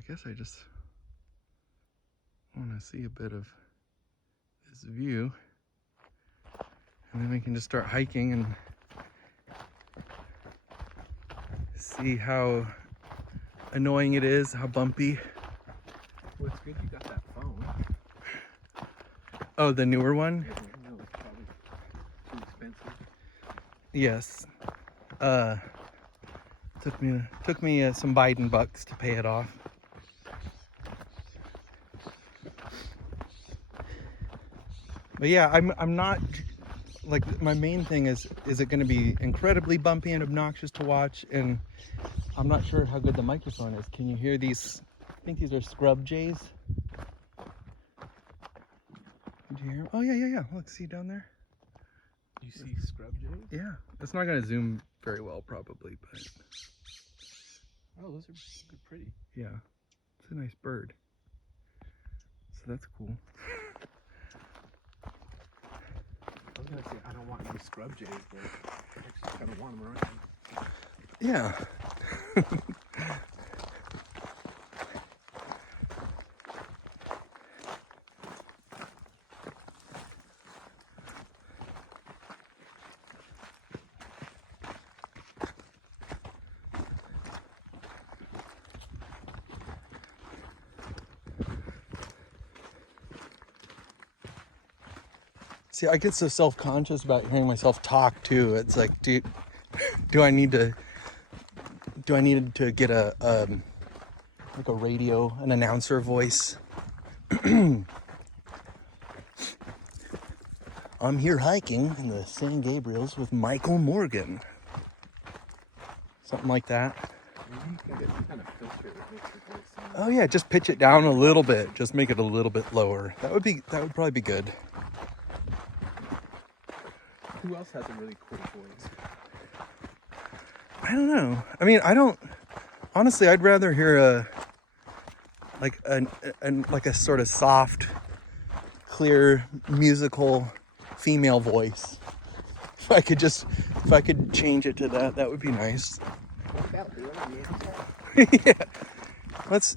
I guess I just want to see a bit of this view. And then we can just start hiking and see how annoying it is, how bumpy. Well, it's good you got that phone. Oh, the newer one? Yeah, no, it's probably too expensive. Yes. Took me some Biden bucks to pay it off. But yeah, I'm not, like, my main thing is it going to be incredibly bumpy and obnoxious to watch? And I'm not sure how good the microphone is. Can you hear these? I think these are scrub jays. Did you hear them? Oh yeah. Look, see down there? You see scrub jays? Yeah. It's not going to zoom very well probably, but Oh, those are pretty. yeah, it's a nice bird. So that's cool. I was gonna say I don't want any scrub jays, but I actually kind of want them around. Yeah. See, I get so self-conscious about hearing myself talk too. It's like, do I need to get a like a radio, an announcer voice? I'm here hiking in the San Gabriels with Michael Morgan. Something like that. Oh yeah, just pitch it down a little bit. Just make it a little bit lower. That would probably be good. Who else has a really cool voice? I don't know. I mean, honestly, I'd rather hear a sort of soft, clear, musical female voice. If I could change it to that, that would be nice.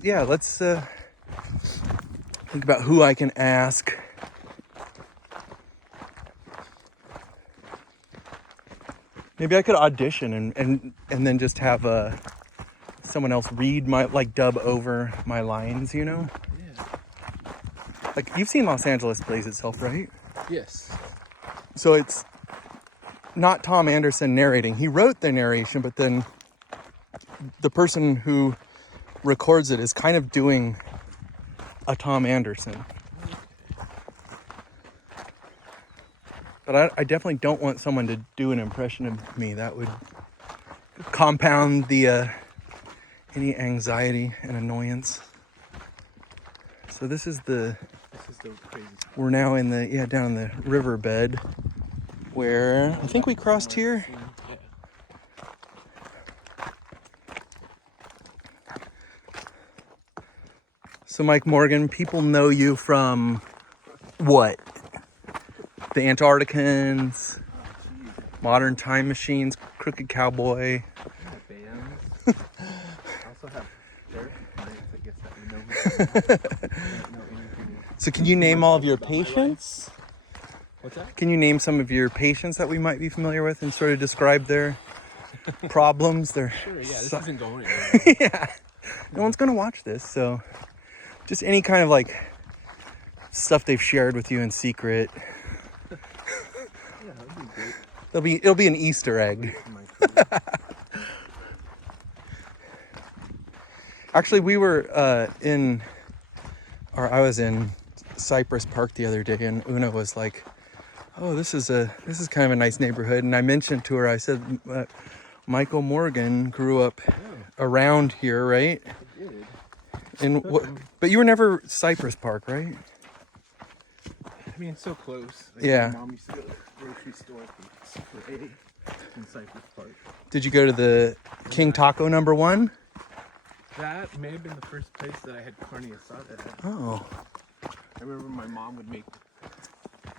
Yeah. Let's think about who I can ask. Maybe I could audition and then just have someone else read dub over my lines, you know? Yeah. Like, you've seen Los Angeles Plays Itself, right? Yes. So it's not Tom Anderson narrating. He wrote the narration, but then the person who records it is kind of doing a Tom Anderson. But I definitely don't want someone to do an impression of me. That would compound the any anxiety and annoyance. So this is the crazy. We're now in down in the riverbed where I think we crossed here. So Mike Morgan, people know you from what? The Antarcticans, Modern Time Machines, Crooked Cowboy. I also have clients, I guess, that know anything. So can you name all of your patients? What's that? Can you name some of your patients that we might be familiar with and sort of describe their problems? Sure, yeah, this isn't going anywhere. Yeah, no one's going to watch this, so just any kind of like stuff they've shared with you in secret. Yeah, that'd be great. It'll be an Easter egg. Actually, I was in Cypress Park the other day, and Una was like, "Oh, this is kind of a nice neighborhood." And I mentioned to her, I said, "Michael Morgan grew up around here, right?" I did. But you were never Cypress Park, right? I mean, it's so close. Like, Yeah. My mom used to go to the grocery store for A in Cypress Park. Did you go to the King Taco #1? That may have been the first place that I had carne asada at. Oh. I remember my mom would make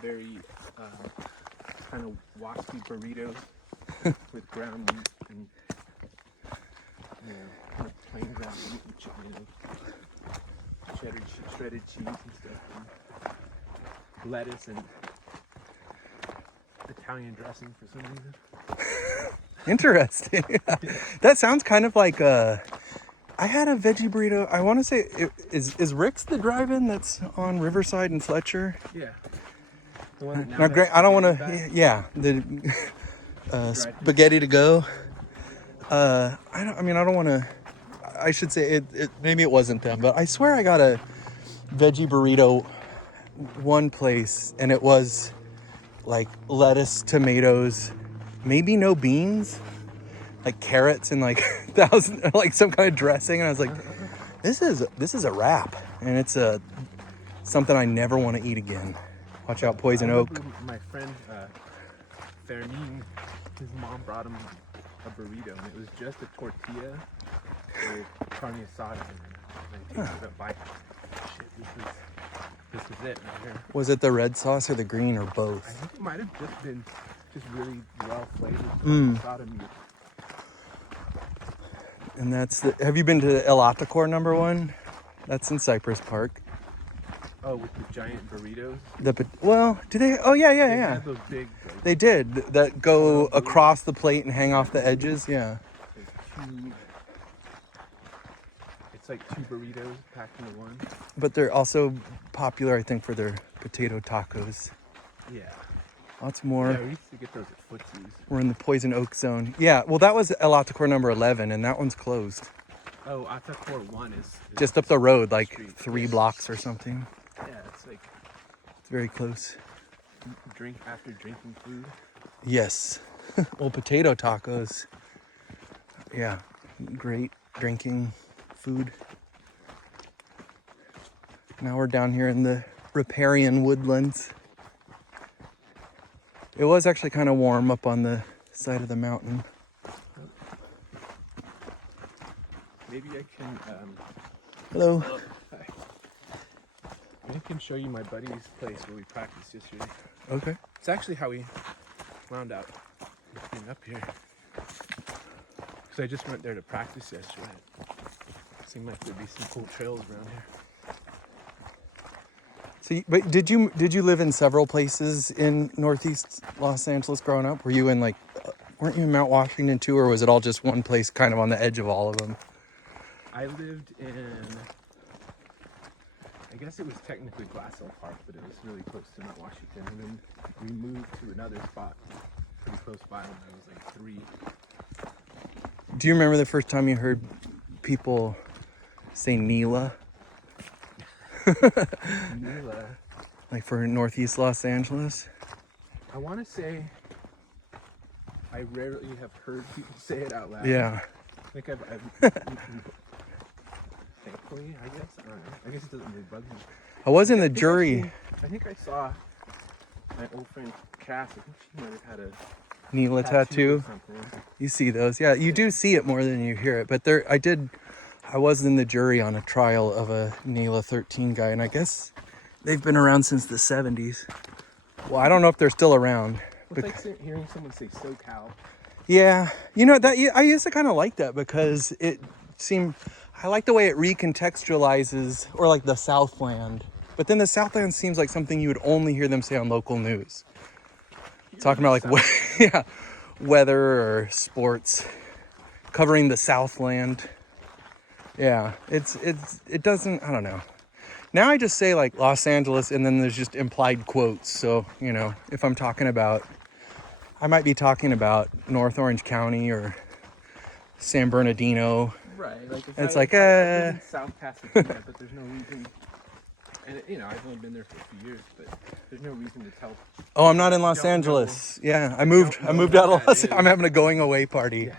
very kind of waxy burritos with ground meat and plain ground meat and chicken. shredded cheese and stuff, and lettuce and Italian dressing for some reason. Interesting. That sounds kind of like I had a veggie burrito. I want to say, is Rick's the drive-in that's on Riverside and Fletcher? Yeah. The one that Now, Grant, I don't want to. Yeah, the spaghetti to go. I don't want to. I should say it. Maybe it wasn't them, but I swear I got a veggie burrito one place, and it was like lettuce, tomatoes, maybe no beans, like carrots and like like some kind of dressing, and I was like, this is a wrap, and it's something I never want to eat again. Watch out, poison oak. My friend Fermin, his mom brought him a burrito, and it was just a tortilla with carne asada in it. And I tasted a bite. Shit, this is it right here. Was it the red sauce or the green or I both? think it might have just been really well flavored carne asada meat. And that's have you been to El Atacor #1? That's in Cypress Park. Oh, with the giant burritos? Well, do they? Oh, yeah. They had those big, like, They did. That go across the plate and hang off the edges, yeah. It's like two burritos packed into one. But they're also popular, I think, for their potato tacos. Yeah. Lots more. Yeah, we used to get those at Footsie's. We're in the poison oak zone. Yeah, well, that was El Atacor #11, and that one's closed. Oh, Atacor 1 is Just up the road, like street. 3 blocks or something. Yeah, it's like It's very close. drink after drinking food. Yes. Well, potato tacos. Yeah, great drinking food. Now we're down here in the riparian woodlands. It was actually kind of warm up on the side of the mountain. Maybe I can. Hello. Hi. I can show you my buddy's place where we practiced yesterday. Okay. It's actually how we wound up being up here. Because I just went there to practice yesterday. It seemed like there'd be some cool trails around here. So, but did you live in several places in Northeast Los Angeles growing up? Were you in weren't you in Mount Washington too, or was it all just one place, kind of on the edge of all of them? I lived in, I guess it was technically Glassell Park, but it was really close to Mount Washington. And then we moved to another spot pretty close by when I was like 3. Do you remember the first time you heard people say Neela? Neela. Like for Northeast Los Angeles? I want to say I rarely have heard people say it out loud. Yeah. Like I've thankfully, I guess. I don't know. I guess it doesn't really bug me. I was in the jury. I think I saw my old friend Cass. I think she might have had a Neela tattoo. or something. You see those. Yeah, you do see it more than you hear it. But I was in the jury on a trial of a Neela 13 guy, and I guess they've been around since the 70s. Well, I don't know if they're still around. It's like hearing someone say SoCal. Yeah, I used to kind of like that because it seemed, I like the way it recontextualizes, or like the Southland. But then the Southland seems like something you would only hear them say on local news. Talking about like weather or sports, covering the Southland. Yeah, it doesn't, I don't know. Now I just say like Los Angeles, and then there's just implied quotes. So, if I'm talking about, I might be talking about North Orange County or San Bernardino. Right. Like if it's I live in like, South Pasadena, but there's no reason. And I've only been there for a few years, but there's no reason to tell. Oh, I'm not in Los Angeles. Yeah, I moved out of Los. I'm having a going away party. Yeah.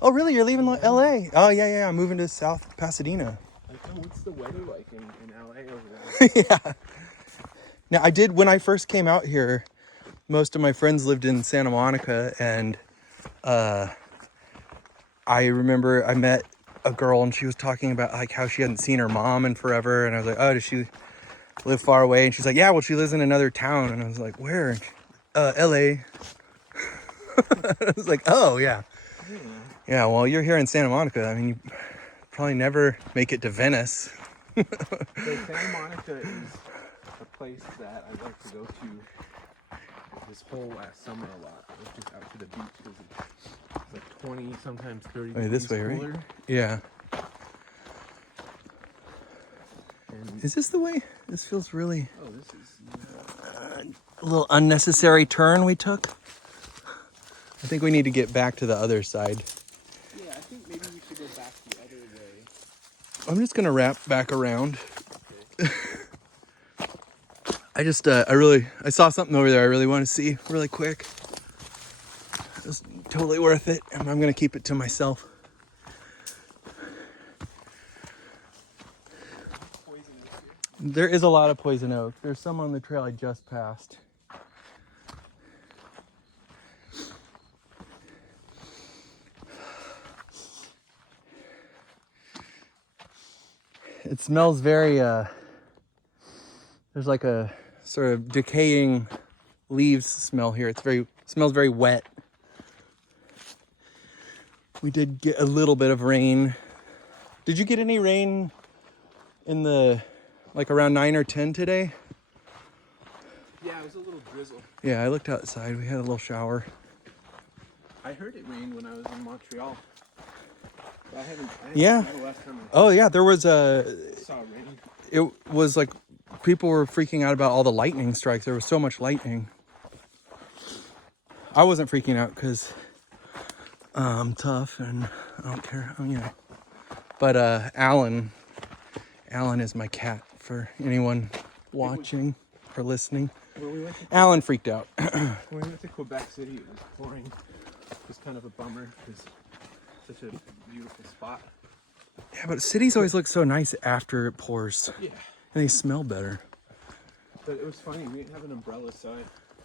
Oh, really? You're leaving LA? Oh, yeah. I'm moving to South Pasadena. Like, what's the weather like in LA over there? Yeah. Now, when I first came out here, most of my friends lived in Santa Monica, and I remember I met a girl, and she was talking about like how she hadn't seen her mom in forever, and I was like, oh, does she live far away? And she's like, yeah, well, she lives in another town. And I was like, where? LA. I was like, oh, yeah. Yeah, well, you're here in Santa Monica. I mean, you probably never make it to Venice. So Santa Monica is a place that I like to go to this whole last summer a lot. It's just out to the beach because it's like 20, sometimes 30 Wait, degrees this way, cooler. right? Yeah. And Is this the way? This feels really oh, this is a little unnecessary turn we took. I think we need to get back to the other side. yeah. I think maybe we should go back the other way. I'm just gonna wrap back around. Okay. I saw something over there I really want to see really quick. It was totally worth it, and I'm gonna keep it to myself. Poison oak here. There is a lot of poison oak. There's some on the trail I just passed. It smells very, there's like a sort of decaying leaves smell here. Smells very wet. We did get a little bit of rain. Did you get any rain in like around 9 or 10 today? Yeah, it was a little drizzle. Yeah, I looked outside. We had a little shower. I heard it rain when I was in Montreal. But I haven't Yeah. the last time Oh yeah, there was I saw rain. it was like people were freaking out about all the lightning strikes. There was so much lightning. I wasn't freaking out because I'm tough and I don't care, But Alan is my cat for anyone watching or listening. When we went to Alan freaked out. when we went to Quebec City, it was pouring. It was kind of a bummer because such a beautiful spot. Yeah, but cities always look so nice after it pours. Yeah. And they smell better. But it was funny, we didn't have an umbrella, so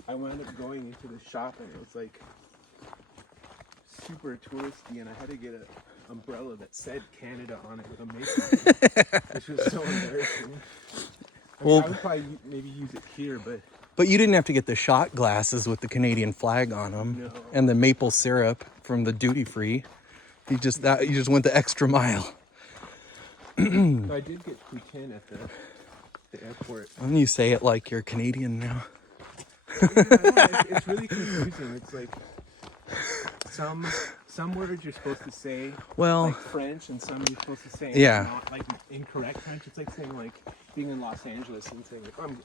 I wound up going into the shop and it was like super touristy, and I had to get an umbrella that said Canada on it with a maple, which was so embarrassing. I would probably maybe use it here, But you didn't have to get the shot glasses with the Canadian flag on them. No. And the maple syrup from the duty free. You just went the extra mile. I did get poutine at the airport. And you say it like you're Canadian now. It's really confusing. It's like some words you're supposed to say Well, like French, and some you're supposed to say not like incorrect French. It's like saying like being in Los Angeles and saying like, I'm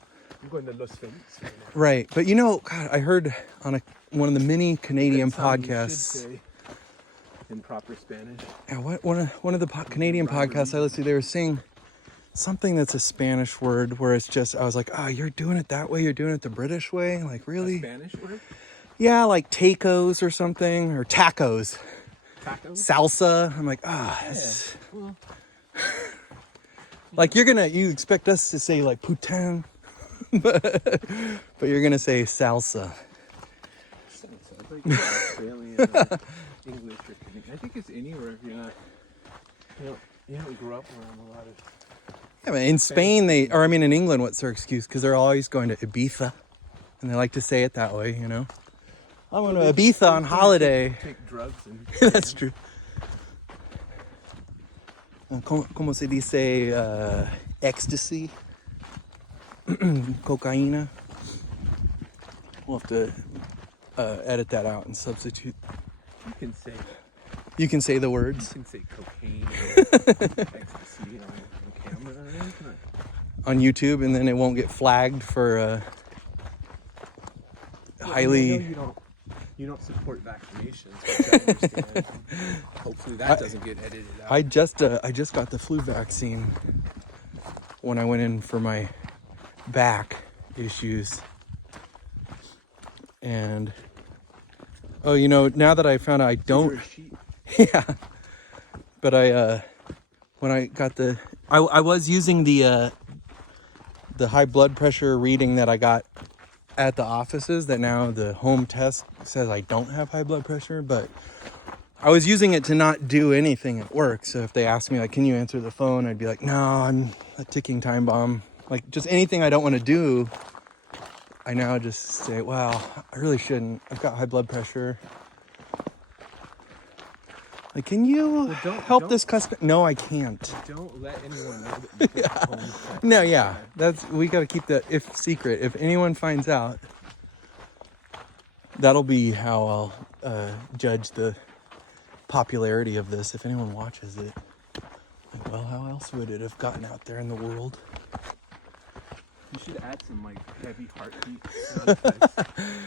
going to Los Feliz right now. right. But God, I heard on one of the many Canadian That's how you should podcasts. say in proper Spanish. Yeah, one of the Canadian podcasts I listened to, they were saying something that's a Spanish word where it's just, I was like, you're doing it that way, you're doing it the British way, like really? A Spanish word? Yeah, like tacos or something, or tacos. Tacos? Salsa. I'm like, Yeah. Well, like you expect us to say like poutine, but you're gonna say salsa. sounds like Australian or English or Canadian. I think it's anywhere if you're not, you don't grow up around a lot of. Yeah, but in Spain in England, what's their excuse? Because they're always going to Ibiza, and they like to say it that way, I'm going to Ibiza on holiday. Take drugs and. That's true. ¿Cómo se dice ecstasy? Cocaína. We'll have to edit that out and substitute. You can say the words. You can say cocaine or ecstasy on camera or anything. On YouTube, and then it won't get flagged for highly. You don't support vaccinations, which I understand. Hopefully that doesn't get edited out. I just got the flu vaccine when I went in for my back issues, and now that I found out I don't. You're a sheep. Yeah, but when I got I was using the high blood pressure reading that I got at the offices, that now the home test says I don't have high blood pressure, but I was using it to not do anything at work. So if they asked me like, can you answer the phone? I'd be like, no, I'm a ticking time bomb. Like just anything I don't want to do, I now just say, well, I really shouldn't. I've got high blood pressure. Like, can you Well, help don't- this customer? No, I can't. Don't let anyone know that you go home. No, yeah, we got to keep that secret. If anyone finds out, that'll be how I'll judge the popularity of this. If anyone watches it, like, well, how else would it have gotten out there in the world? You should add some like heavy heartbeat sound effects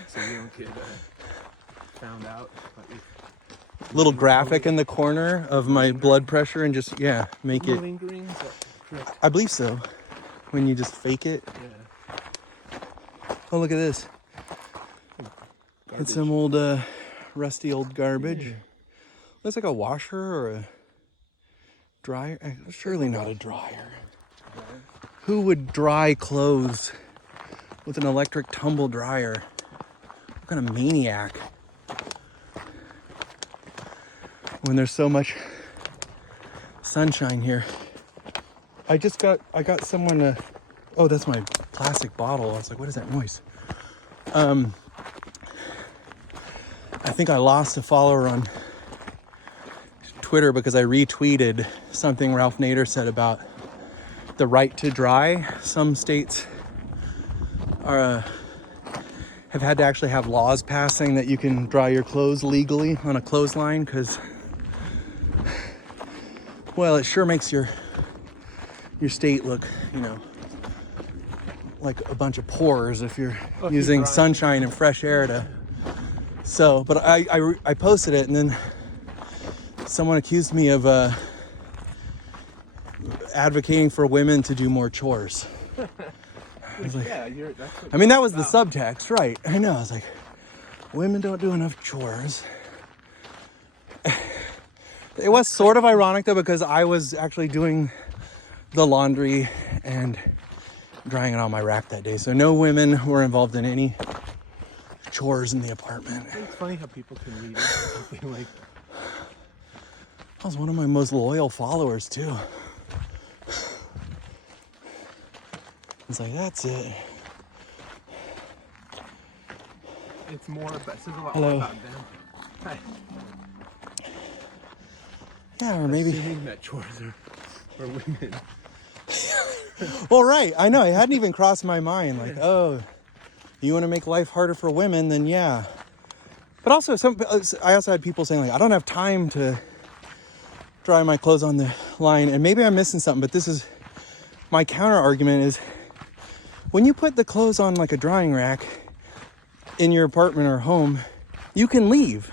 so you don't get found out. Little graphic in the corner of my blood pressure and just, yeah, make it. Lingering, is that correct? I believe so. When you just fake it. Yeah. Oh, look at this. Garbage. It's some old, rusty old garbage. Yeah. Looks like a washer or a dryer. Surely not a dryer. Who would dry clothes with an electric tumble dryer? What kind of maniac? When there's so much sunshine here. I got someone to, oh, that's my plastic bottle. I was like, what is that noise? I think I lost a follower on Twitter because I retweeted something Ralph Nader said about the right to dry. Some states have had to actually have laws passing that you can dry your clothes legally on a clothesline because, well, it sure makes your state look, like a bunch of pores if you're using sunshine and fresh air to. So, but I posted it and then someone accused me of advocating for women to do more chores. I was like, I mean, that was the subtext, right? I know. I was like, women don't do enough chores. It was sort of ironic though, because I was actually doing the laundry and drying it on my rack that day. So no women were involved in any chores in the apartment. It's funny how people can read something like. I was one of my most loyal followers too. It's like, that's it. It's more about, it says a lot Hello. more about them. Hi. Yeah, or maybe. Assuming that chores are for women. Well, right. I know. It hadn't even crossed my mind. Like, oh, you want to make life harder for women, then yeah. But also, I also had people saying, like, I don't have time to dry my clothes on the line. And maybe I'm missing something, but this is my counter argument is when you put the clothes on like a drying rack in your apartment or home, you can leave.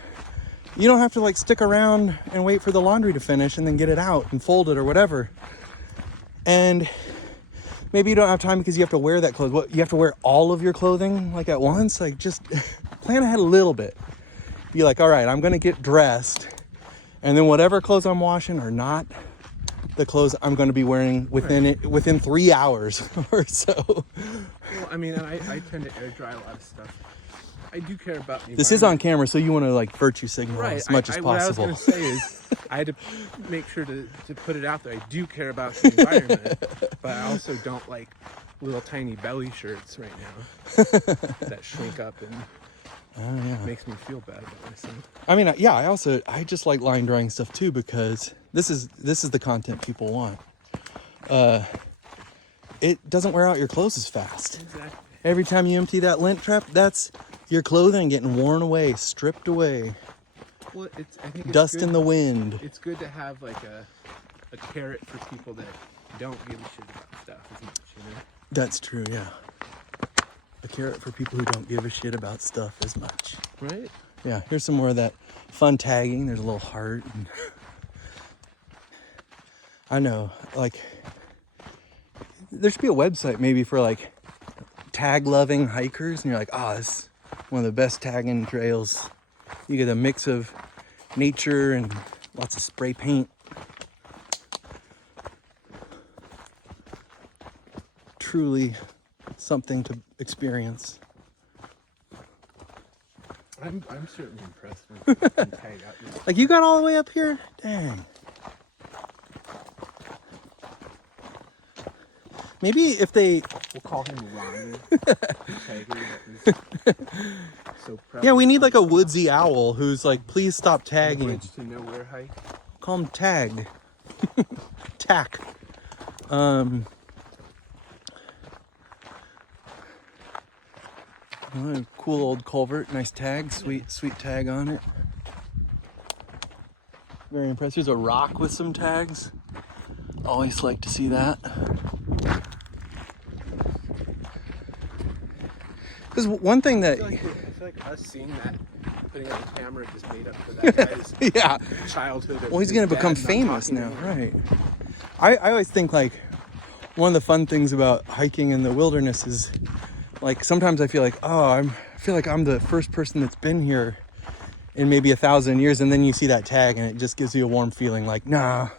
You don't have to like stick around and wait for the laundry to finish and then get it out and fold it or whatever. And maybe you don't have time because you have to wear that clothes. What, you have to wear all of your clothing like at once? Like, just plan ahead a little bit. Be like, all right, I'm going to get dressed. And then whatever clothes I'm washing are not the clothes I'm going to be wearing within 3 hours or so. Well, I mean, I tend to air dry a lot of stuff. I do care about the This is on camera, so you want to like virtue signal as much as possible. What I was going to say is I had to make sure to put it out there. I do care about the environment, but I also don't like little tiny belly shirts right now that shrink up and makes me feel bad about myself. I mean, yeah, I just like line drying stuff too because this is the content people want. It doesn't wear out your clothes as fast. Exactly. Every time you empty that lint trap, that's your clothing getting worn away, stripped away. Well, I think it's Dust good. in the wind. It's good to have like a carrot for people that don't give a shit about stuff as much, you know? That's true, yeah. A carrot for people who don't give a shit about stuff as much. Right? Yeah, here's some more of that fun tagging. There's a little heart. And I know, like, there should be a website maybe for like tag-loving hikers. And you're like, oh, this is one of the best tagging trails. You get a mix of nature and lots of spray paint. Truly something to experience. I'm certainly impressed when people can tag out this. Like, you got all the way up here? Dang. Maybe if they... We'll call him Ronnie. Tagger. so prevalent. Yeah, we need like a woodsy owl who's like, please stop A tagging. bridge to nowhere hike. Call him Tag. Tack. Oh, cool old culvert, nice tag, sweet tag on it. Very impressive. There's a rock with some tags. Always like to see that. Because one thing that, I feel like us seeing that, putting on the camera, just made up for that guy's yeah. childhood. Well, he's gonna become famous now, right? I always think like one of the fun things about hiking in the wilderness is like sometimes I feel like, oh, I feel like I'm the first person that's been here in maybe 1,000 years, and then you see that tag and it just gives you a warm feeling like, nah,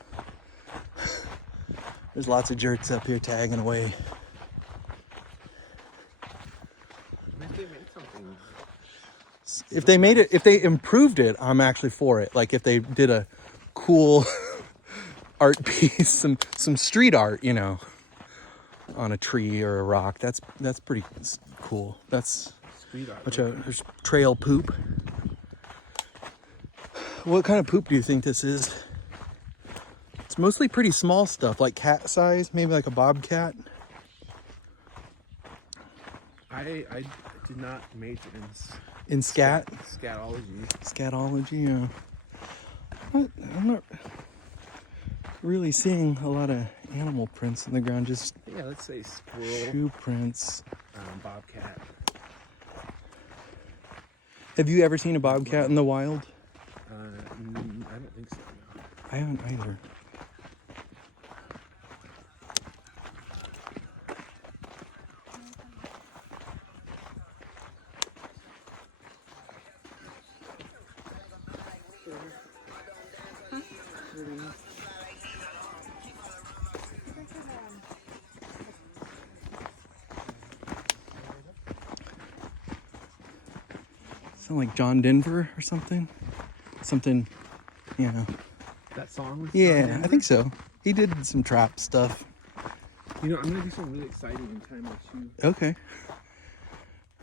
there's lots of jerks up here tagging away. If they made it, if they improved it, I'm actually for it. Like if they did a cool art piece, some street art, you know, on a tree or a rock. That's pretty cool. That's Street art. there's trail poop. What kind of poop do you think this is? It's mostly pretty small stuff, like cat size, maybe like a bobcat. I did not major In scat? scatology. Scatology, yeah. I'm not really seeing a lot of animal prints in the ground, just Yeah, let's say squirrel, shoe prints. bobcat. Have you ever seen a bobcat in the wild? I don't think so. No. I haven't either. Sound like John Denver or something? Something, you know. That song was Yeah, I think so. He did some trap stuff. You know, I'm gonna do something really exciting and tie my shoe. Okay.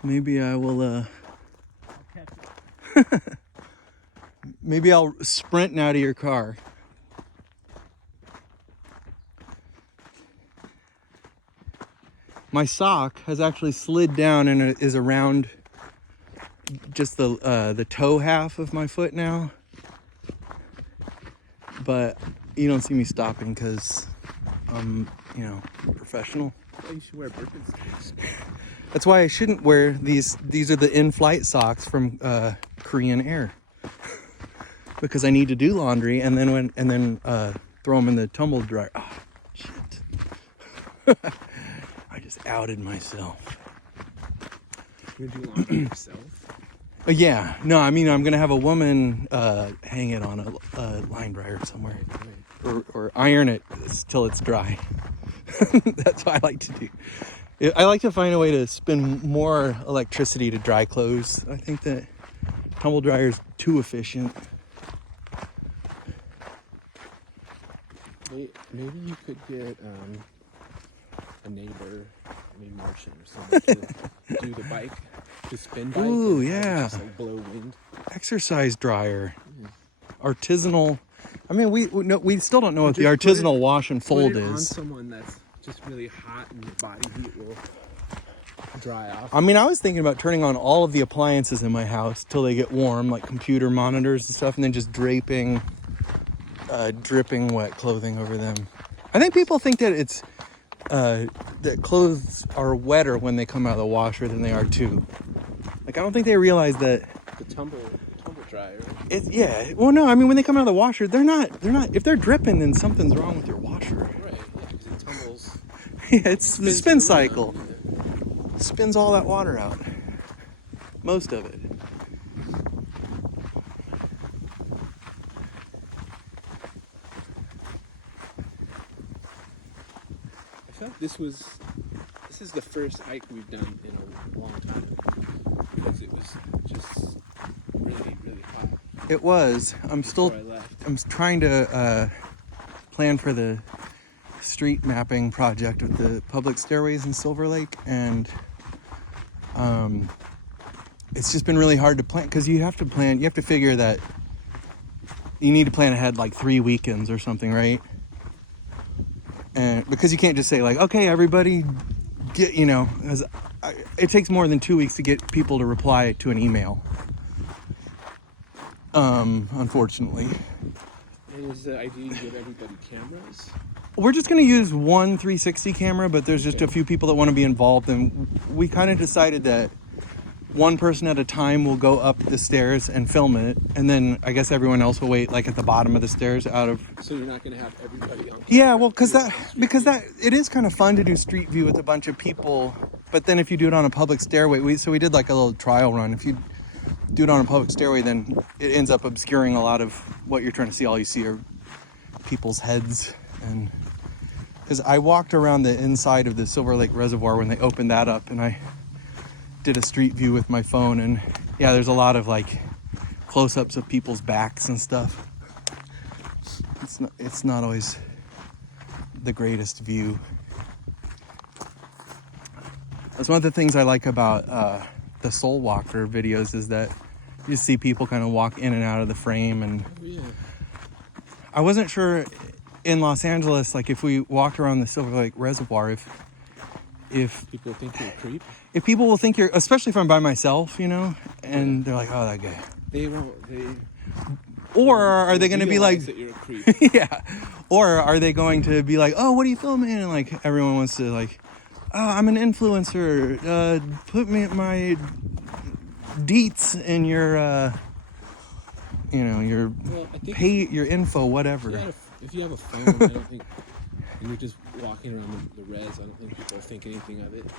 Maybe I will, I'll catch it. maybe I'll sprint now to your car. My sock has actually slid down and it is around just the toe half of my foot now. But you don't see me stopping because I'm, you know, professional. Well, you should wear Birkenstocks. That's why I shouldn't wear these. These are the in-flight socks from Korean Air because I need to do laundry and then throw them in the tumble dryer. Oh, shit! I just outed myself. You're gonna do laundry yourself? Yeah, no, I mean I'm gonna have a woman hang it on a line dryer somewhere, or iron it till it's dry. That's what I like to do. I like to find a way to spend more electricity to dry clothes. I think that tumble dryer is too efficient. Maybe you could get a neighbor, maybe Martian or something, to do the bike, the spin bike. Ooh, and yeah. Just like blow wind. Exercise dryer, artisanal. I mean, we still don't know what the Just put artisanal wash and fold Put it on is. someone that's just really hot and your body heat will dry off. I mean, I was thinking about turning on all of the appliances in my house till they get warm, like computer monitors and stuff, and then just dripping wet clothing over them. I think people think that it's that clothes are wetter when they come out of the washer than they are too. Like I don't think they realize that. The tumble dryer. Yeah. Well, no. I mean, when they come out of the washer, they're not. If they're dripping, then something's wrong with your washer. Right. Yeah, 'cause it tumbles. Yeah, it's the spin Spins around, cycle. yeah. Spins all that water out. Most of it. I feel like this is the first hike we've done in a long time because it was just really, really hot It was. I'm still. before I left. I'm trying to plan for the street mapping project with the public stairways in Silver Lake, and it's just been really hard to plan, because you have to figure that you need to plan ahead like 3 weekends or something, right? And because you can't just say like, okay, everybody get, it takes more than 2 weeks to get people to reply to an email. Unfortunately. And is the idea to give everybody cameras? We're just going to use one 360 camera, but there's just a few people that want to be involved, and we kind of decided that one person at a time will go up the stairs and film it, and then I guess everyone else will wait like at the bottom of the stairs out of... So you're not going to have everybody on camera? Yeah, well, because it is kind of fun to do street view with a bunch of people, but then if you do it on a public stairway, we did like a little trial run. If you do it on a public stairway, then it ends up obscuring a lot of what you're trying to see. All you see are people's heads. And because I walked around the inside of the Silver Lake Reservoir when they opened that up, and I did a street view with my phone, and yeah, there's a lot of like close-ups of people's backs and stuff. It's not always the greatest view. That's one of the things I like about the Soul Walker videos, is that you just see people kind of walk in and out of the frame. And I wasn't sure in Los Angeles, like if we walked around the Silver Lake Reservoir, if people think you're a creep, if people will think you're, especially if I'm by myself, and they're like, oh, that guy. They won't. Or are they going to be like, that you're a creep? yeah. Or are they going to be like, oh, what are you filming? And like everyone wants to like, oh, I'm an influencer. Put me my deets in your, your info, whatever. If you have a phone, I don't think, and you're just walking around the res, I don't think people think anything of it. I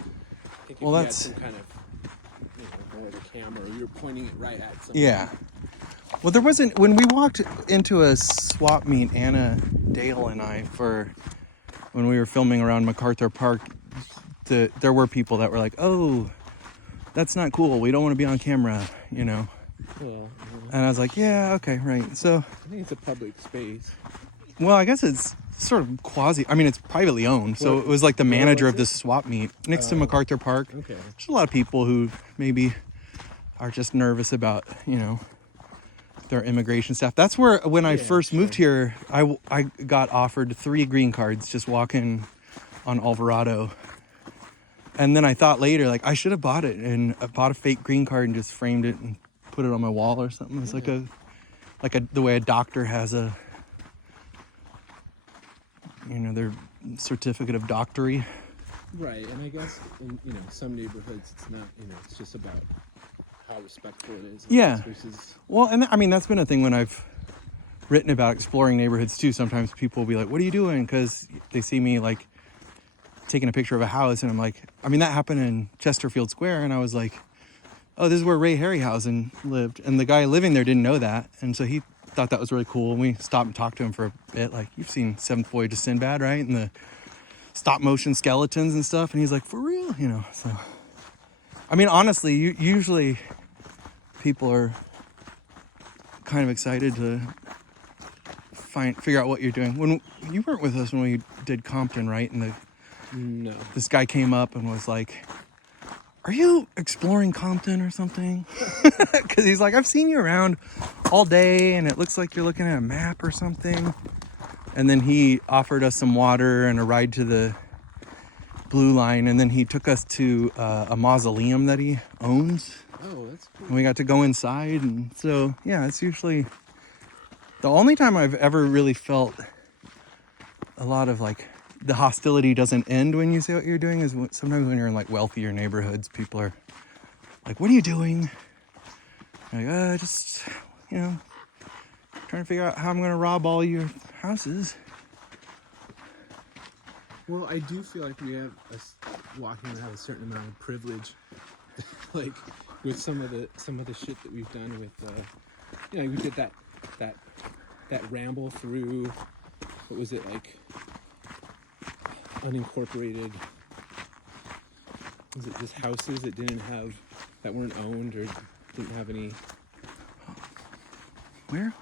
think if you had some kind of, more of a camera, or you're pointing it right at something. Yeah. Well, there wasn't, when we walked into a swap meet, Anna, Dale, and I, when we were filming around MacArthur Park, there were people that were like, oh, that's not cool. We don't want to be on camera, Well, And I was like, yeah, okay, right. So I think it's a public space. Well, I guess it's sort of it's privately owned. So it was like the manager of this swap meet next to MacArthur Park. Okay. There's a lot of people who maybe are just nervous about, their immigration stuff. That's where, when I first moved here, I got offered 3 green cards just walking on Alvarado. And then I thought later, like, I should have bought it, and I bought a fake green card and just framed it and put it on my wall or something. It's the way a doctor has their certificate of doctory. Right, and I guess in some neighborhoods it's not, it's just about how respectful it is. Yeah. Versus... Well, and that's been a thing when I've written about exploring neighborhoods too. Sometimes people will be like, "What are you doing?" Because they see me like taking a picture of a house, and I'm like, that happened in Chesterfield Square, and I was like, "Oh, this is where Ray Harryhausen lived," and the guy living there didn't know that, and so he thought that was really cool, and we stopped and talked to him for a bit. Like, you've seen Seventh Voyage of Sinbad, right? And the stop motion skeletons and stuff, and he's like, for real, So, honestly, usually people are kind of excited to figure out what you're doing. When you weren't with us when we did Compton, right? And No. This guy came up and was like, are you exploring Compton or something? Because he's like, I've seen you around all day and it looks like you're looking at a map or something. And then he offered us some water and a ride to the Blue Line, and then he took us to a mausoleum that he owns. Oh, that's cool. And we got to go inside, and so yeah, it's usually the only time I've ever really felt a lot of like the hostility doesn't end when you say what you're doing is sometimes when you're in like wealthier neighborhoods, people are like, what are you doing? You're like, just trying to figure out how I'm gonna rob all your houses. Well, I do feel like we have walking around have a certain amount of privilege, like with some of the shit that we've done with, we did that ramble through, what was it, like unincorporated? Was it just houses that weren't owned or didn't have any? Where?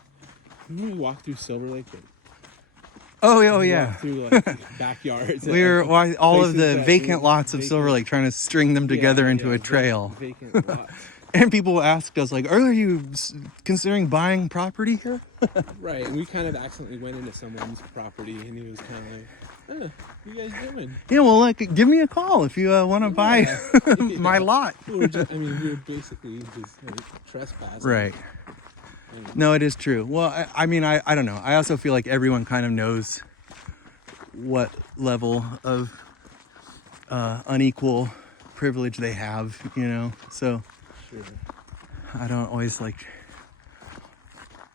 We walked through Silver Lake. Oh yeah. Through like backyards. We were all of the vacant lots of Silver Lake, trying to string them together into a trail. Vacant lots. And people asked us like, "Are you considering buying property here?" Right, and we kind of accidentally went into someone's property, and he was kind of like, "What you guys doing?" Yeah, well, like, give me a call if you want to buy Yeah. my lot. We were just, I mean, we were basically just like trespassing. Right. And, No, it is true. Well, I mean, I don't know. I also feel like everyone kind of knows what level of unequal privilege they have, you know? So sure. I don't always like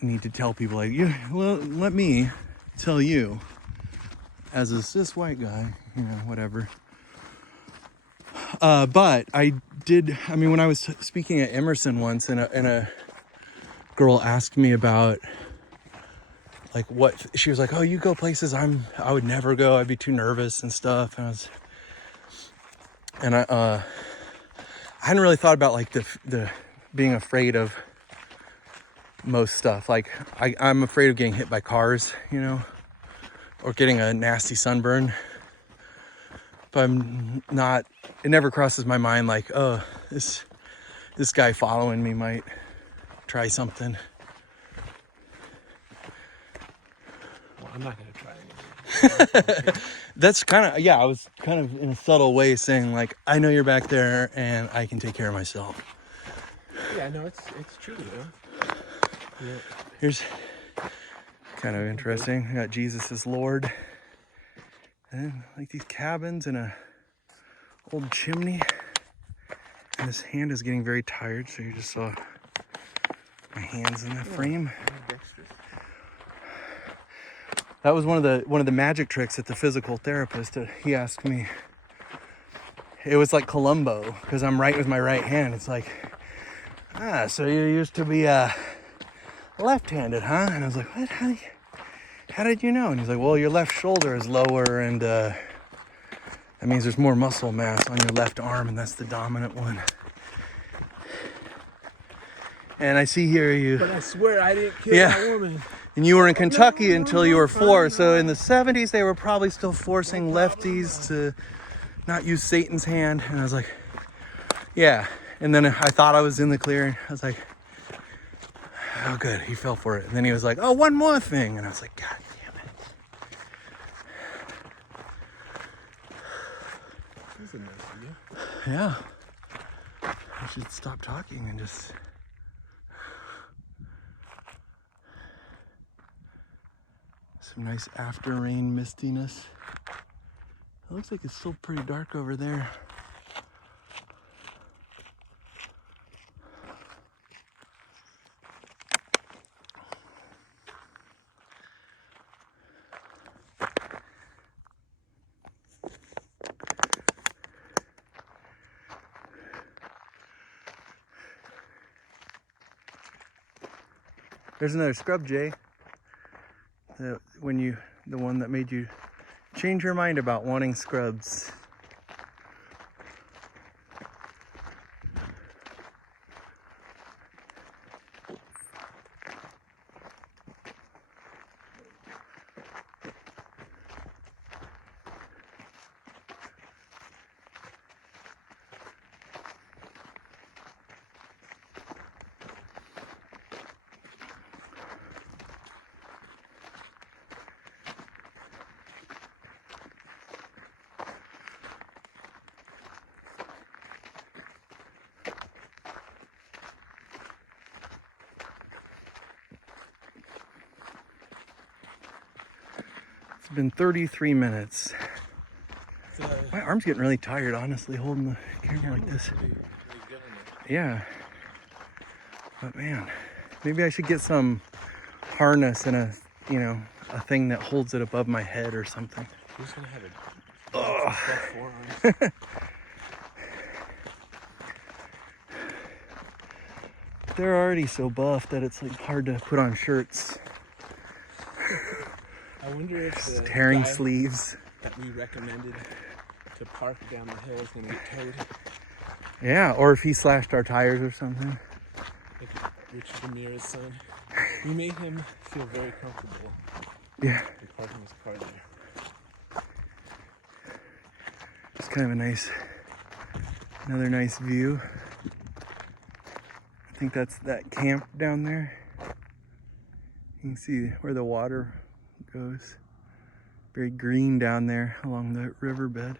need to tell people like, well, let me tell you as a cis white guy, you know, whatever. But I mean, when I was speaking at Emerson once and a girl asked me about like what, she was like, "Oh, you go places I would never go. I'd be too nervous and stuff." And I hadn't really thought about like the being afraid of most stuff. Like I'm afraid of getting hit by cars, you know, or getting a nasty sunburn. But I'm not, it never crosses my mind like, oh, this guy following me might try something. Well, I'm not gonna try anything. That's kind of, yeah, I was kind of in a subtle way saying like, I know you're back there and I can take care of myself. Yeah, no, it's true though. Yeah. Here's kind of interesting. I got Jesus is Lord. And like these cabins and a old chimney. And this hand is getting very tired, so you just saw my hands in the frame. That was one of the magic tricks at the physical therapist. He asked me. It was like Columbo, because I'm right with my right hand. It's like, so you used to be left-handed, huh? And I was like, what? How did you know? And he's like, well, your left shoulder is lower, and that means there's more muscle mass on your left arm, and that's the dominant one. And I see here you. But I swear I didn't kill that woman. And you were in Kentucky until you were 4. So in the 70s, they were probably still forcing lefties to not use Satan's hand. And I was like, yeah. And then I thought I was in the clear. I was like, oh, good. He fell for it. And then he was like, oh, one more thing. And I was like, God damn it. That's a nice idea. Yeah. I should stop talking and just. Some nice after rain mistiness. It looks like it's still pretty dark over there. There's another scrub jay. The one that made you change your mind about wanting scrubs. It's been 33 minutes. My arm's getting really tired, honestly, holding the camera like this. Yeah. But man, maybe I should get some harness and a thing that holds it above my head or something. Who's gonna have forearms? They're already so buff that it's like hard to put on shirts. I wonder if the tearing guy sleeves that we recommended to park down the hill is gonna get towed. Yeah, or if he slashed our tires or something. Like Richard Ramirez's son. We made him feel very comfortable. Yeah. In parking his car there. It's kind of another nice view. think that's that camp down there. You can see where the water goes. Very green down there along the riverbed.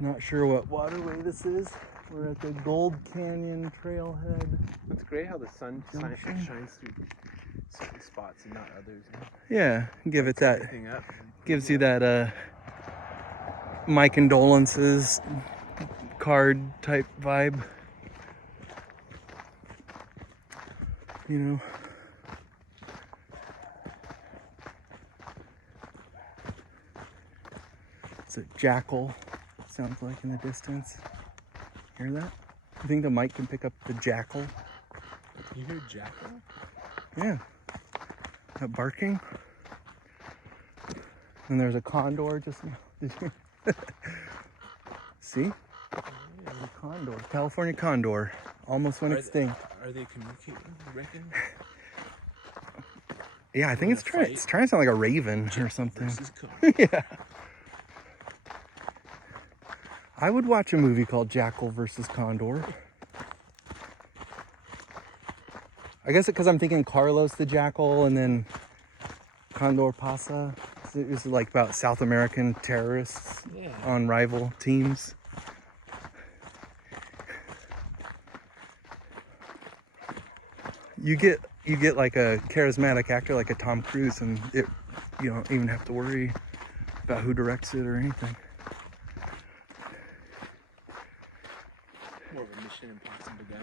Not sure what waterway this is. We're at the Gold Canyon Trailhead. It's great how the sun Junction. shines through certain spots and not others. Yeah, give it that. Everything up. Gives you that my condolences card type vibe. You know. It's a jackal, sounds like in the distance. Hear that? You think the mic can pick up the jackal? You hear jackal? Yeah. That barking. And there's a condor just now. Did you? See? There's a condor. California condor. Almost went extinct. Are they communicating, you reckon? Yeah, I think it's trying to sound like a raven or something. Yeah. I would watch a movie called Jackal versus Condor. I guess because I'm thinking Carlos the Jackal and then Condor Pasa. It's like about South American terrorists on rival teams. You get like a charismatic actor like a Tom Cruise, and you don't even have to worry about who directs it or anything. More of a Mission Impossible guy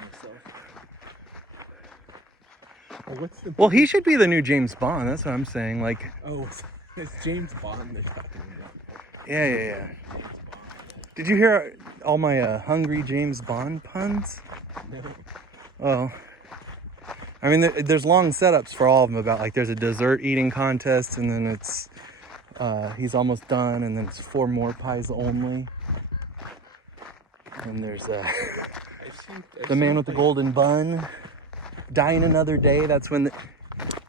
myself. Well, he should be the new James Bond. That's what I'm saying. Like, oh, it's James Bond they're talking about. yeah. James Bond. Did you hear all my hungry James Bond puns? No. Oh. I mean, there's long setups for all of them about, like, there's a dessert eating contest, and then it's, he's almost done, and then it's 4 more pies only. And there's the man with the golden bun, dying another day. That's when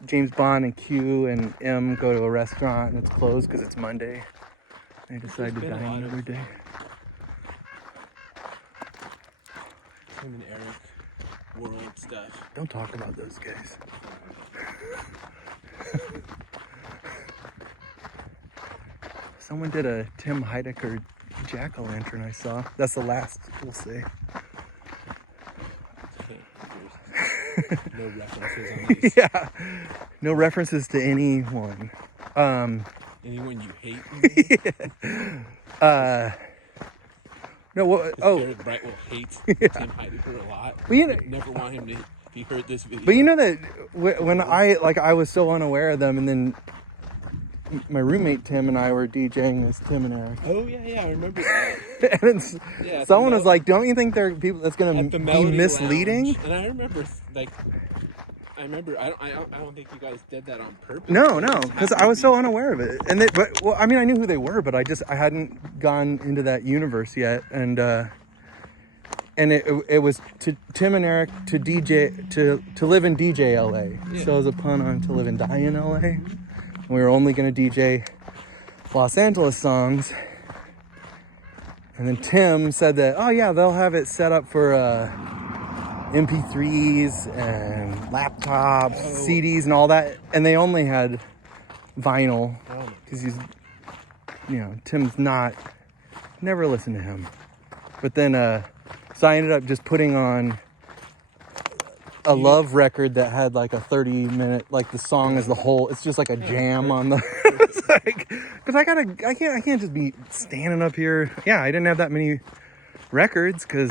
James Bond and Q and M go to a restaurant, and it's closed because it's Monday. They decide to die another day. Tim and Eric. World stuff. Don't talk about those guys. Someone did a Tim Heidecker jack-o'-lantern I saw. That's the last we'll say. No references on these. Yeah. No references to anyone. Anyone you hate? No, what? Oh. Garrett Brightwell hates Tim Heidecker a lot. Well, you know, never want him to, if he heard this video. but you know that when I was so unaware of them, and then my roommate Tim and I were DJing this Tim and Eric. Oh yeah, I remember that. And someone was like, "Don't you think there are people that's gonna be misleading?" Lounge. And I remember I don't think you guys did that on purpose. No, because I was so unaware of it. And I mean, I knew who they were, but I hadn't gone into that universe yet. And it was to Tim and Eric to DJ to live in DJ LA. Yeah. So it was a pun on to live and die in LA. And we were only going to DJ Los Angeles songs. And then Tim said that, oh yeah, they'll have it set up for MP3s and laptops, CDs and all that. And they only had vinyl because Tim's never listened to him. But then, so I ended up just putting on a love record that had like a 30-minute, like the song as the whole, it's just like a jam on the, it's like, because I can't just be standing up here. Yeah, I didn't have that many records because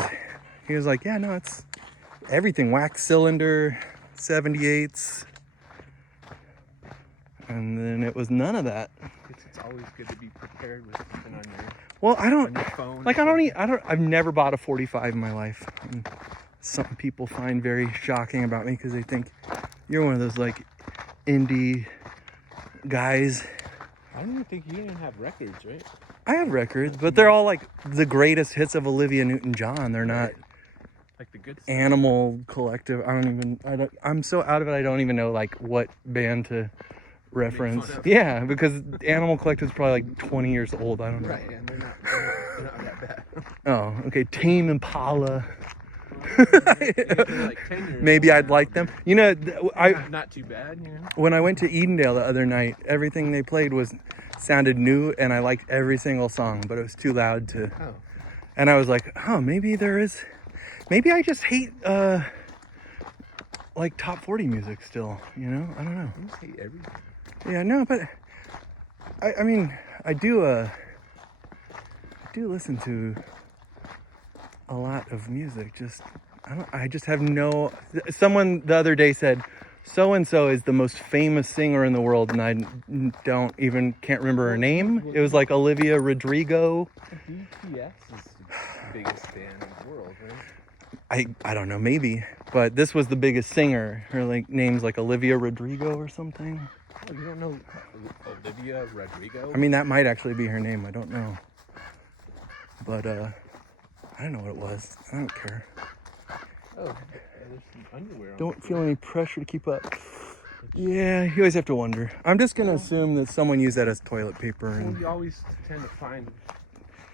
he was like, yeah, no, it's everything, wax cylinder, 78s, and then it was none of that. It's always good to be prepared with something on your. Well, I don't on your phone. like. I've never bought a 45 in my life. And some people find very shocking about me because they think you're one of those like indie guys. I don't even think you even have records, right? I have records, but they're all like the greatest hits of Olivia Newton-John. They're not. Like the good stuff. Animal Collective. I'm so out of it. I don't even know like what band to reference. Yeah, because Animal Collective is probably like 20 years old. I don't know. Right, and they're not that bad. Oh, okay. Tame Impala. Well, They're like 10 years Maybe old I'd now, like them. but You know, not too bad, you know. when I went to Edendale the other night, everything they played sounded new, and I liked every single song, but it was too loud to. Oh, And I was like, oh, maybe maybe I just hate like top 40 music still. You know, I don't know. you just hate everything. Yeah, no, but I mean, I do listen to a lot of music. Just I just have no. Someone the other day said, so and so is the most famous singer in the world, and I can't remember her name. It was like Olivia Rodrigo. BTS is the biggest band in the world, right? I don't know, maybe, but this was the biggest singer. Her name's like Olivia Rodrigo or something. Oh, you don't know Olivia Rodrigo? I mean, that might actually be her name. I don't know, but I don't know what it was. I don't care. Oh, there's some underwear on. Don't feel any pressure to keep up. Yeah, you always have to wonder. I'm just gonna assume that someone used that as toilet paper, Well, and you always tend to find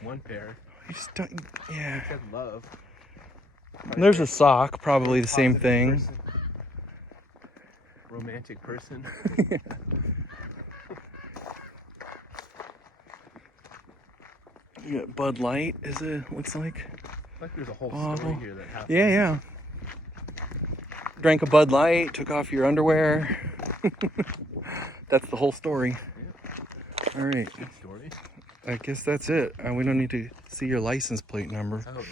one pair. you just don't. Yeah. It said love. And there's a sock, probably the same Positive thing. person. Romantic person. Yeah, Bud Light looks like. Like there's a whole Oh. story here that happened. Yeah. Drank a Bud Light, took off your underwear. That's the whole story. All right. Good story. I guess that's it. We don't need to see your license plate number. Oh.